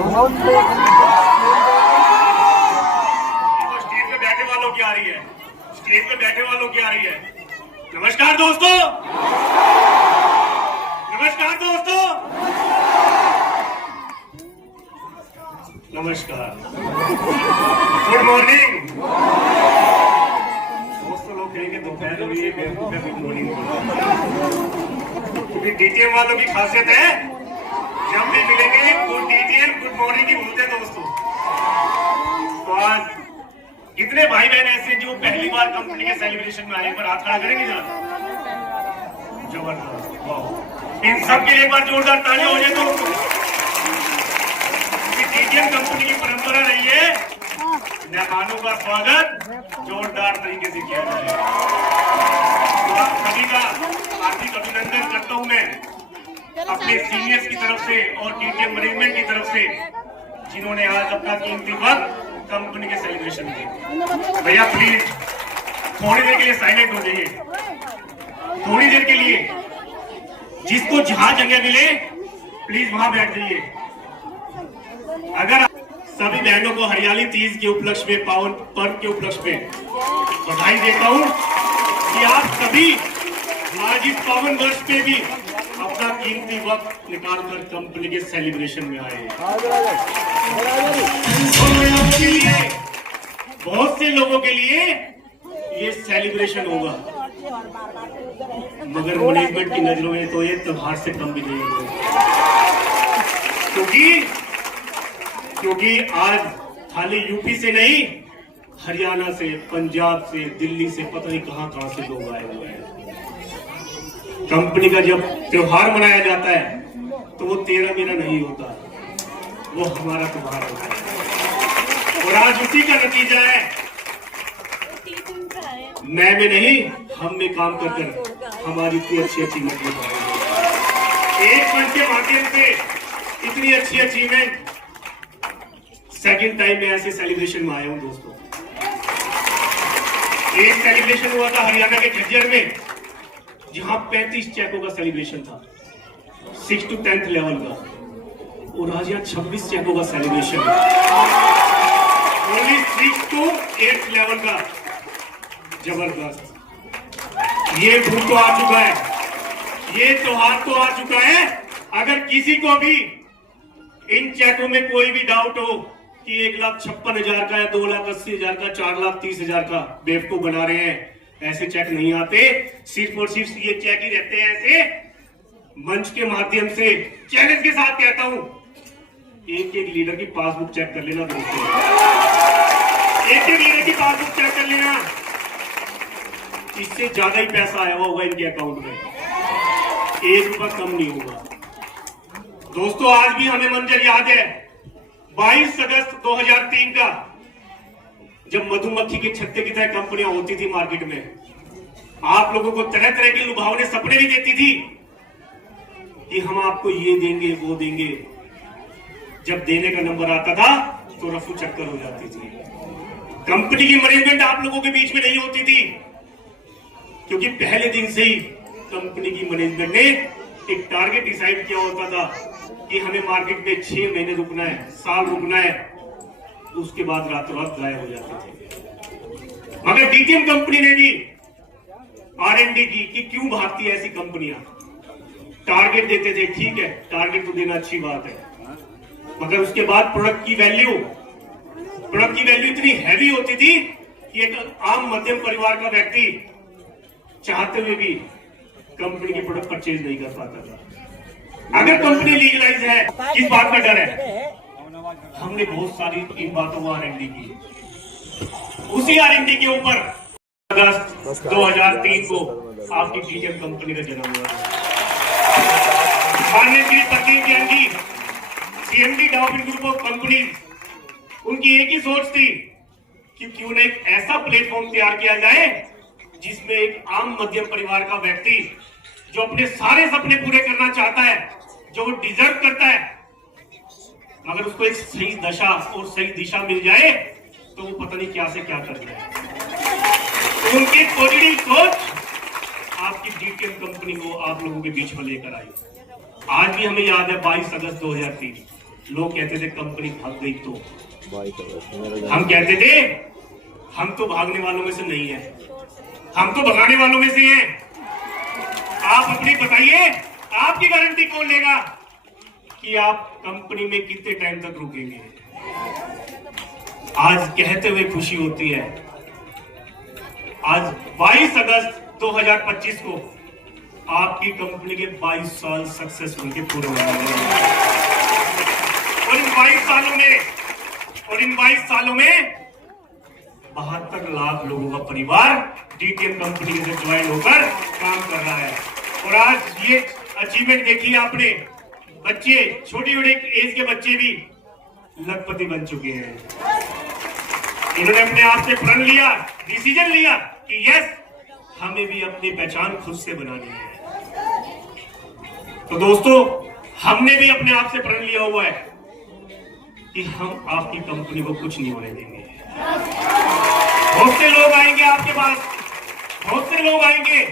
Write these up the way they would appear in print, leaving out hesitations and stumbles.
Stage पे बैठे वालों की आ रही है, स्टेज पे बैठे वालों की आ रही है। नमस्कार दोस्तों, नमस्कार दोस्तों, नमस्कार, गुड मॉर्निंग। दोस्तों लोग कहेंगे दोपहर हुई है, बेवकूफ है, गुड मॉर्निंग। क्योंकि डीटीएम वालों की खासियत है, जब भी मिलेंगे गुड डीटीएम गुड मॉर्निंग ही बोलते हैं दोस्तों। तो आज कितने भाई बहन ऐसे जो पहली बार कंपनी के सेलिब्रेशन में आए, पर हाथ खड़ा करेंगे जरा। जबरदस्त, वाह, इन सब के लिए एक बार जोरदार ताली हो जाए दोस्तों। डीटीएम कंपनी की परंपरा रही है, मेहमानों का स्वागत जोरदार तरीके से किया जाए। तो आप सभी का हार्दिक अभिनंदन करता हूं मैं अपने सीनियर्स की तरफ से और डीटीएम मैनेजमेंट की तरफ से, जिन्होंने आज अपना कीमती वक्त कंपनी के सेलिब्रेशन में। भैया प्लीज थोड़ी देर के लिए साइलेंट हो जाइए, थोड़ी देर के लिए। जिसको जहां जगह मिले प्लीज वहां बैठ जाइए। अगर सभी बहनों को हरियाली तीज के उपलक्ष्य में, पावन पर्व के उपलक्ष्य में बधाई देता हूं कि आप सभी आज इस पावन वर्ष पे भी अपना कीमती वक्त निकालकर कंपनी के सेलिब्रेशन में आए। बहुत से लोगों के लिए ये सेलिब्रेशन होगा, मगर मैनेजमेंट की नजरों में तो ये त्योहार से कम भी नहीं होगा। क्योंकि आज खाली यूपी से नहीं, हरियाणा से, पंजाब से, दिल्ली से, पता नहीं कहां कहां से लोग आए हुए हैं। कंपनी का जब त्योहार मनाया जाता है तो वो तेरा मेरा नहीं होता, वो हमारा त्योहार होता है। और आज उसी का नतीजा है, मैं में नहीं, हम में काम कर हमारी इतनी अच्छी अचीवमेंट हो पाएगी। एक मंच के माध्यम से इतनी अच्छी अचीवमेंट सेकंड टाइम में ऐसे सेलिब्रेशन में आया हूं दोस्तों। एक सेलिब्रेशन हुआ था हरियाणा के झज्जर में, जहां 35 चेकों का सेलिब्रेशन था, 6 to 10th लेवल का, और आज यहाँ 26 चेकों का सेलिब्रेशन है, ओनली 6 to 8th लेवल का। जबरदस्त, ये भूख तो आ चुका है, ये त्योहार तो आ चुका है। अगर किसी को भी इन चेकों में कोई भी डाउट हो कि 1,56,000 का या 2,80,000 का, 4,30,000 का, बेवकूफ बना रहे हैं, ऐसे चेक नहीं आते। सिर्फ और सिर्फ ये चेक ही रहते हैं ऐसे। मंच के माध्यम से चैलेंज के साथ कहता हूं, एक एक लीडर की पासबुक चेक कर लेना दोस्तों, एक एक लीडर की पासबुक चेक कर लेना, इससे ज्यादा ही पैसा आया हुआ होगा इनके अकाउंट में, 1 रुपया कम नहीं होगा दोस्तों। आज भी हमें मंजर याद है 22 अगस्त 2003 का, जब मधुमक्खी के छत्ते की तरह कंपनियां होती थी मार्केट में, आप लोगों को तरह तरह के लुभावने सपने भी देती थी कि हम आपको ये देंगे वो देंगे। जब देने का नंबर आता था तो रफू चक्कर हो जाती थी। कंपनी की मैनेजमेंट आप लोगों के बीच में नहीं होती थी, क्योंकि पहले दिन से ही कंपनी की मैनेजमेंट ने एक टारगेट डिसाइड किया होता था कि हमें मार्केट में 6 महीने रुकना है, साल रुकना है, उसके बाद रातों रात गायब हो जाते थे। मगर डीटीएम कंपनी ने भी R&D की कि क्यों भागती है ऐसी कंपनियां। टारगेट देते थे, ठीक है, टारगेट तो देना अच्छी बात है, मगर उसके बाद प्रोडक्ट की वैल्यू इतनी हैवी होती थी कि एक आम मध्यम परिवार का व्यक्ति चाहते हुए भी कंपनी की प्रोडक्ट परचेज नहीं कर पाता था। अगर कंपनी लीगलाइज है, किस बात का डर है? हमने बहुत सारी इन बातों को R&D की। उसी R&D के ऊपर अगस्त 2003 को आपकी डीटीएम कंपनी का जन्म हुआ। माननीय Shri Pradeep Jain ji, CMD development group of companies, उनकी एक ही सोच थी कि क्यों न एक ऐसा प्लेटफॉर्म तैयार किया जाए जिसमें एक आम मध्यम परिवार का व्यक्ति जो अपने सारे सपने पूरे करना चाहता है, जो वो डिजर्व करता है, अगर उसको एक सही दशा और सही दिशा मिल जाए तो वो पता नहीं क्या से क्या कर जाए। तो उनकी पॉजिटिव सोच आपकी डीटीएम कंपनी को आप लोगों के बीच में लेकर आई। आज भी हमें याद है 22 अगस्त 2003 लोग कहते थे कंपनी भाग गई तो हम कहते थे हम तो भागने वालों में से नहीं है, हम तो भगाने वालों में से हैं। आप अपनी बताइए, आपकी गारंटी कौन लेगा कि आप कंपनी में कितने टाइम तक रुकेंगे। आज कहते हुए खुशी होती है, आज 22 अगस्त 2025 को आपकी कंपनी के 22 साल सक्सेसफुल के पूरे होने वाले हैं। और इन 22 सालों में 72 लाख लोगों का परिवार डीटीएम कंपनी से ज्वाइन होकर काम कर रहा है। और आज ये अचीवमेंट देखिए आपने, बच्चे छोटी छोटी एज के बच्चे भी लखपति बन चुके हैं। इन्होंने अपने आप से प्रण लिया, डिसीजन लिया कि यस, हमें भी अपनी पहचान खुद से बनानी है। तो दोस्तों, हमने भी अपने आप से प्रण लिया हुआ है कि हम आपकी कंपनी को कुछ नहीं होने देंगे। बहुत से लोग आएंगे आपके पास, बहुत से लोग आएंगे,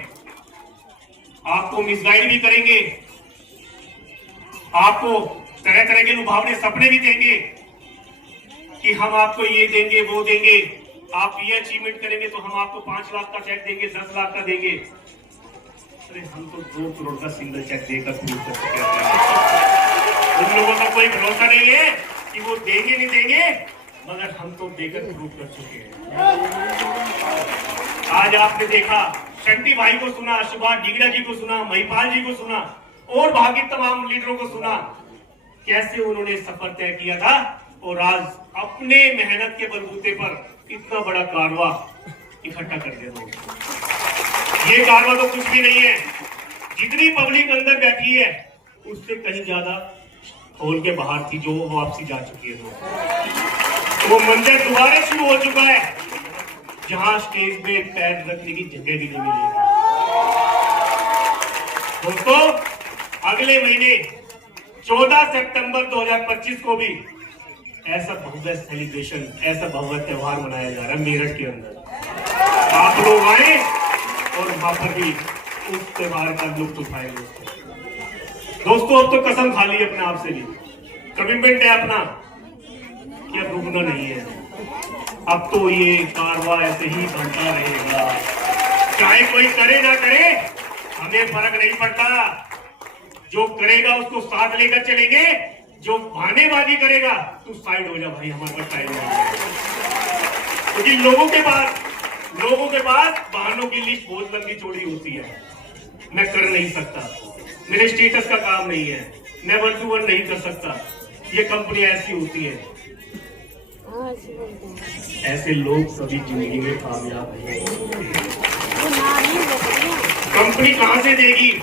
आपको मिसगाइड भी करेंगे, आपको तरह तरह के लुभावने सपने भी देंगे कि हम आपको ये देंगे वो देंगे, आप ये अचीवमेंट करेंगे तो हम आपको 5 लाख का चेक देंगे, 10 लाख का देंगे। अरे हम तो 2 करोड़ का सिंगल चेक देकर प्रूव कर चुके हैं। उन लोगों का कोई भरोसा नहीं है कि वो देंगे नहीं देंगे, मगर हम तो देकर प्रूव कर चुके हैं। आज आपने देखा, शंटी भाई को सुना, सुभाष डिगड़ा जी को सुना, महिपाल जी को सुना और बाकी तमाम लीडरों को सुना, कैसे उन्होंने सफर तय किया था और आज अपने मेहनत के बलबूते पर इतना बड़ा कारवा इकट्ठा कर दिया। ये कारवा तो कुछ भी नहीं है, जितनी पब्लिक अंदर बैठी है उससे कहीं ज्यादा खोल के बाहर थी, जो वापसी जा चुकी है। वो मंदिर दोबारा शुरू हो चुका है, जहां स्टेज पे पैर रखने की जगह भी नहीं मिलेगी। दोस्तों, अगले महीने 14 सितंबर 2025 को भी ऐसा भव्य सेलिब्रेशन, ऐसा भव्य त्योहार मनाया जा रहा है मेरठ के अंदर। आप लोग आए और वहां पर भी उस त्योहार का लुत्फ उठाएंगे। दोस्तों, अब तो कसम खा ली अपने आप से भी, कमिटमेंट है अपना कि अब रुकना नहीं है। अब तो ये कारवा ऐसे ही बनता रहेगा, चाहे कोई करे ना करे, हमें फर्क नहीं पड़ता। जो करेगा उसको साथ लेकर चलेंगे, जो बहानेबाजी करेगा तू साइड हो जा भाई, हमारे पास टाइम नहीं है। क्योंकि लोगों के पास बहानों की लिस्ट बहुत लंबी चौड़ी होती है। मैं कर नहीं सकता, मेरे स्टेटस का काम नहीं है, मैं 1 to 1 नहीं कर सकता, ये कंपनी ऐसी होती है। ऐसे लोग सभी जिंदगी में कामयाब हैं। कंपनी कहां से देगी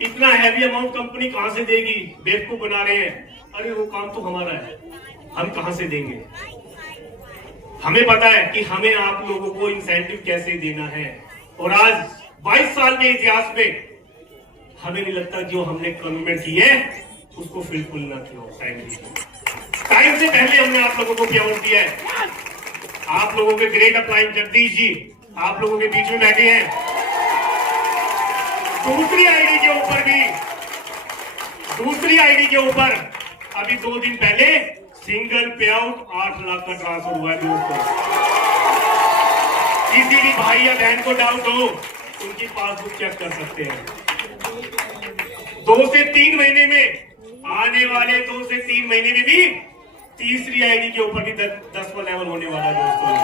इतना हैवी अमाउंट, कंपनी कहां से देगी? बेवकूफ बना रहे हैं। अरे वो काम तो हमारा है, हम कहां से देंगे? हमें पता है कि हमें आप लोगों को इंसेंटिव कैसे देना है। और आज 22 साल के इतिहास में हमें नहीं लगता जो हमने कमिटमेंट की है उसको फुलफिल ना किया। टाइम से पहले हमने आप लोगों को क्या दिया है। आप लोगों के ग्रेट अप्लाइन जगदीश जी आप लोगों के बीच में बैठे हैं। दूसरी आईडी के ऊपर अभी 2 दिन पहले सिंगल पे आउट 8 लाख का ट्रांसफर हुआ है दोस्तों। किसी भी भाई या बहन को डाउट हो, उनकी पासबुक चेक कर सकते हैं। 2 से 3 महीने में, आने वाले 2 से 3 महीने में भी तीसरी आईडी के ऊपर भी 10वां लेवल होने वाला है दोस्तों।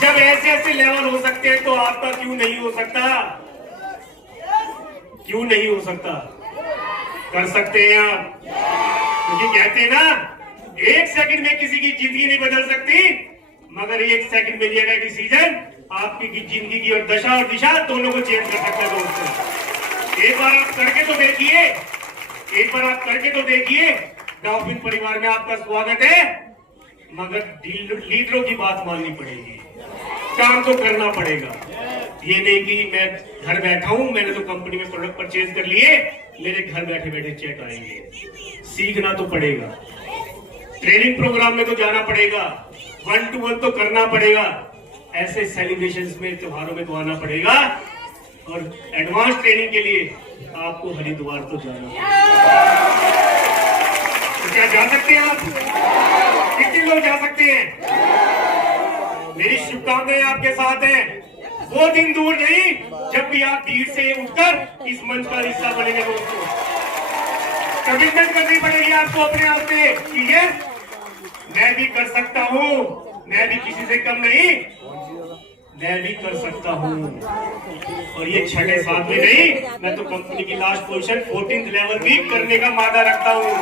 जब ऐसे ऐसे लेवल हो सकते हैं तो आपका क्यों नहीं हो सकता? क्यों नहीं हो सकता? कर सकते हैं आप, क्योंकि कहते हैं ना, 1 सेकंड में किसी की जिंदगी नहीं बदल सकती, मगर 1 सेकंड में लिया गया डिसीजन आपकी जिंदगी की और दशा और दिशा दोनों को चेंज कर सकता है दोस्तों। एक बार आप करके तो देखिए, डॉल्फिन परिवार में आपका स्वागत है, मगर लीडरों की बात माननी पड़ेगी, काम तो करना पड़ेगा। ये नहीं कि मैं घर बैठा हूं, मैंने तो कंपनी में प्रोडक्ट परचेज कर लिए, मेरे घर बैठे बैठे चेक आएंगे। सीखना तो पड़ेगा, ट्रेनिंग प्रोग्राम में तो जाना पड़ेगा, 1 to 1 तो करना पड़ेगा, ऐसे सेलिब्रेशंस में, त्योहारों में तो आना पड़ेगा। और एडवांस ट्रेनिंग के लिए आपको हरिद्वार तो जाना पड़ेगा। क्या जा सकते हैं आप? कितने लोग जा सकते हैं? मेरी शुभकामनाएं आपके साथ हैं। वो दिन दूर नहीं जब भी आप भीड़ से उठकर इस मंच का हिस्सा बनेंगे। दोस्तों, कमिटमेंट करनी पड़ेगी आपको अपने आप से कि ये मैं भी कर सकता हूँ, मैं भी किसी से कम नहीं, मैं भी कर सकता हूँ। और ये 6 7 में नहीं, मैं तो कंपनी की लास्ट पोजीशन 14th लेवल भी करने का वादा रखता हूँ।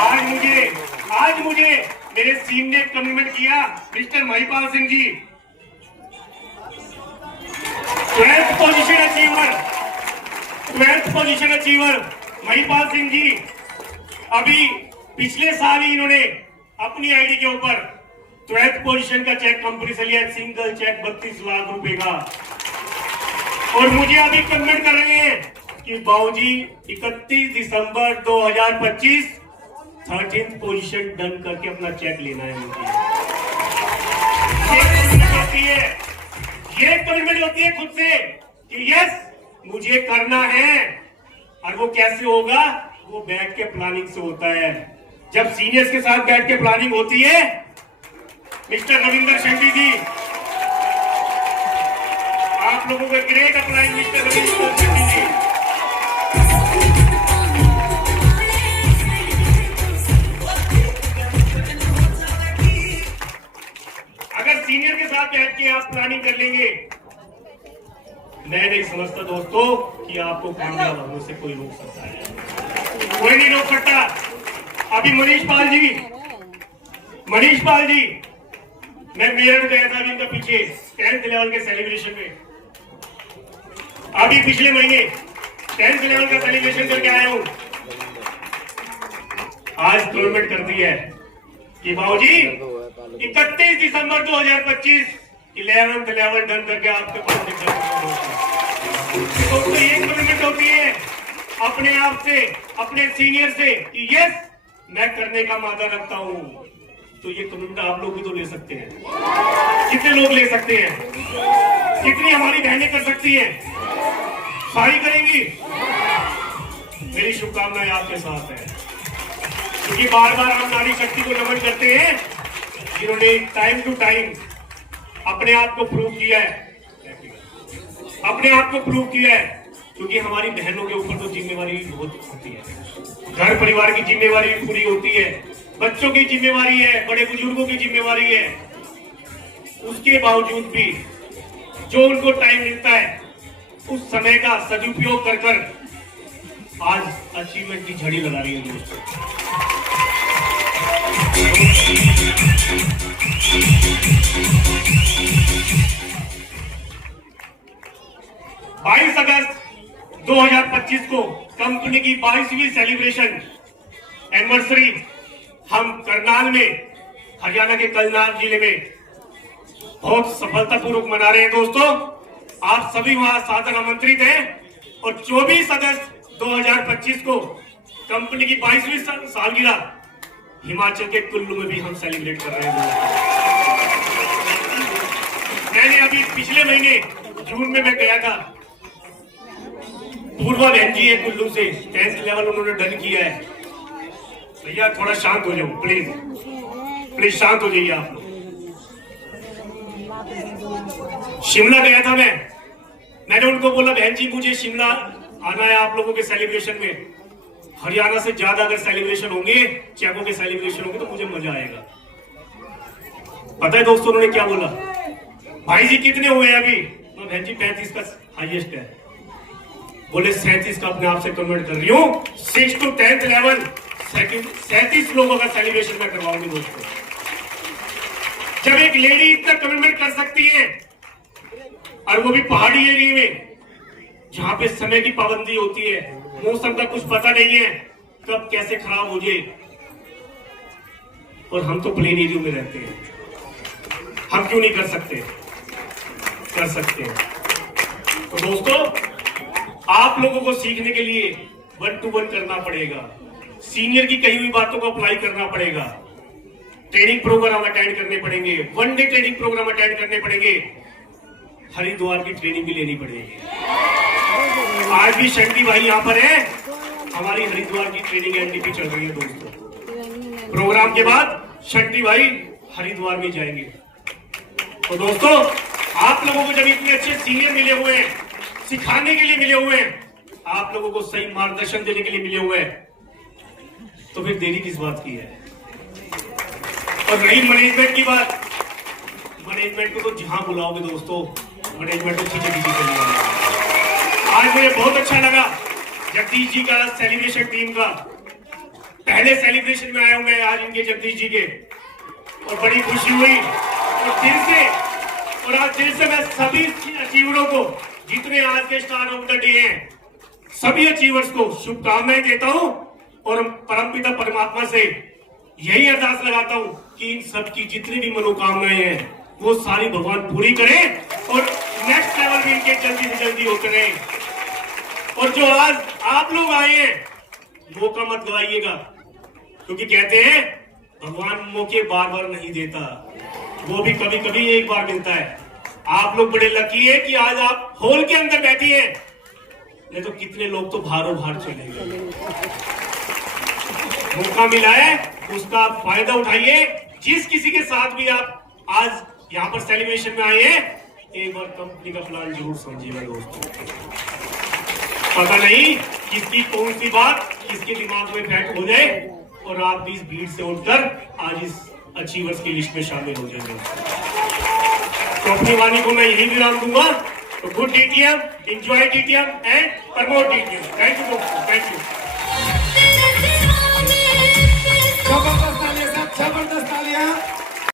आज मुझे मेरे सीन ने कमिटमेंट किया, mister Mahipal Singh ji, 12th position achiever Mahipal Singh ji. अभी पिछले साल ही इन्होंने अपनी आईडी के ऊपर 12th पोजीशन का चेक कंपनी से लिया, सिंगल चेक 32 लाख रुपए का। और मुझे अभी कमेंट कर रहे हैं कि बाबूजी 31 दिसंबर 2025 13th पोजीशन डन करके अपना चेक लेना है मुझे। ये कमिटमेंट होती है खुद से कि यस मुझे करना है। और वो कैसे होगा? वो बैठ के प्लानिंग से होता है। जब सीनियर्स के साथ बैठ के प्लानिंग होती है, मिस्टर रविंदर शेट्टी जी, आप लोगों को great applause mister Ravinder Shetty ji. अगर सीनियर के साथ बैठ के आप प्लानिंग कर लेंगे, मैं नहीं समझता दोस्तों कि आपको कामयाब होने से कोई रोक सकता है। कोई नहीं रोक सकता। अभी मनीष पाल जी, मैं मेरठ गया था अभी इनका पीछे 10th लेवल के सेलिब्रेशन में। अभी पिछले महीने 10th लेवल का सेलिब्रेशन करके आया हूं। आज कमिटमेंट करती है कि बाबूजी 31 दिसंबर 2025 11th लेवल डन करके आपके पास दोस्तों ये कमिटमेंट होती है अपने आप से, अपने सीनियर से कि यस मैं करने का वादा रखता हूं। तो ये कमिटमेंट आप लोग भी तो ले सकते हैं। कितने लोग ले सकते हैं? कितनी हमारी बहनें कर सकती हैं? सारी करेंगी। मेरी शुभकामनाएं आपके साथ है, क्योंकि बार बार हम नारी शक्ति को नमन करते हैं जिन्होंने टाइम टू टाइम अपने आप को प्रूव किया है, क्योंकि हमारी बहनों के ऊपर तो जिम्मेवारी बहुत होती है। घर परिवार की जिम्मेवारी पूरी होती है, बच्चों की जिम्मेवारी है, बड़े बुजुर्गों की जिम्मेवारी है। उसके बावजूद भी जो उनको टाइम मिलता है उस समय का सदुपयोग कर आज अचीवमेंट की झड़ी लगा रही है दोस्तों। 22 अगस्त 2025 को कंपनी की 22वीं सेलिब्रेशन एनिवर्सरी हम करनाल में, हरियाणा के करनाल जिले में बहुत सफलतापूर्वक मना रहे हैं दोस्तों। आप सभी वहां सादर आमंत्रित हैं। और 24 अगस्त 2025 को कंपनी की 22वीं सालगिरह हिमाचल के कुल्लू में भी हम सेलिब्रेट कर रहे हैं। मैंने अभी पिछले महीने जून में मैं गया था। पूर्वा बहन जी है कुल्लू से, 10th लेवल उन्होंने डन किया है। भैया थोड़ा शांत हो जाओ प्लीज शांत हो जाइए आप लोग। शिमला गया था मैंने उनको बोला बहन जी मुझे शिमला आना है आप लोगों के सेलिब्रेशन में। हरियाणा से ज्यादा अगर सेलिब्रेशन होंगे, चेकों के सेलिब्रेशन होंगे तो मुझे मजा आएगा। पता है दोस्तों उन्होंने क्या बोला? भाई जी कितने हुए अभी? तो बहन जी 35 का हाईएस्ट है। बोले 37 का अपने आप से कन्वर्ट कर रही हूँ। 6 to 10th लेवल 37 लोगों का सेलिब्रेशन मैं करवाऊंगी दोस्तों। जब एक लेडी इतना कमिटमेंट कर सकती है, और वो भी पहाड़ी एरिया में जहां पे समय की पाबंदी होती है, मौसम का कुछ पता नहीं है कब कैसे खराब हो जाए, और हम तो प्लेन एरिया में रहते हैं, हम क्यों नहीं कर सकते? कर सकते हैं। तो दोस्तों आप लोगों को सीखने के लिए 1 to 1 करना पड़ेगा, सीनियर की कही हुई बातों को अप्लाई करना पड़ेगा, ट्रेनिंग प्रोग्राम अटेंड करने पड़ेंगे, 1 डे ट्रेनिंग प्रोग्राम अटेंड करने पड़ेंगे, हरिद्वार की ट्रेनिंग भी लेनी पड़ेगी। आज भी शंटी भाई यहाँ पर है, हमारी हरिद्वार की ट्रेनिंग एनडीपी चल रही है दोस्तों। प्रोग्राम के बाद शक्ति भाई हरिद्वार में जाएंगे। तो दोस्तों, आप लोगों को जब इतने अच्छे सीनियर मिले हुए हैं, सिखाने के लिए मिले हुए हैं, आप लोगों को सही मार्गदर्शन देने के लिए मिले हुए हैं, तो फिर देरी किस बात की है। और रही मैनेजमेंट की बात, मैनेजमेंट को तो जहां बुलाओगे दोस्तों, मैनेजमेंट तो खींचे खींचे चली जाएगी। आज मुझे बहुत अच्छा लगा जगदीश जी का सेलिब्रेशन टीम का पहले सेलिब्रेशन में आया हूं मैं आज इनके जगदीश जी के, और बड़ी खुशी हुई। और आज दिल से मैं सभी अचीवरों को, जितने आज के स्टार ऑफ द डे हैं, सभी अचीवर्स को शुभकामनाएं देता हूं और परमपिता परमात्मा से यही अरदास लगाता हूं कि इन सब की जितनी भी मनोकामनाएं हैं वो सारी भगवान पूरी करें और नेक्स्ट लेवल भी इनके जल्दी से जल्दी होते रहे। और जो आज आप लोग आए हैं, मौका मत गवाइएगा, क्योंकि कहते हैं भगवान मौके बार बार नहीं देता, वो भी कभी कभी एक बार मिलता है। आप लोग बड़े लकी है कि आज आप हॉल के अंदर बैठी हैं, नहीं तो कितने लोग तो भारों भार चले गए। मौका मिला है, उसका फायदा उठाइए। जिस किसी के साथ भी आप आज यहाँ पर सेलिब्रेशन में आए हैं, एक बार कंपनी का प्लान जरूर समझिएगा दोस्तों। पता नहीं किसकी कौन सी बात किसके दिमाग में बैठ हो जाए और आप भी इस भीड़ से उठकर आज इस अचीवर्स की लिस्ट में शामिल हो जाएंगे। तो अपनी वाणी को मैं यही विराम दूंगा। तो good DTM, enjoy DTM and promote DTM. Thank you दोस्तों, थैंक यू। जबरदस्त तालियां, जबरदस्त तालियां।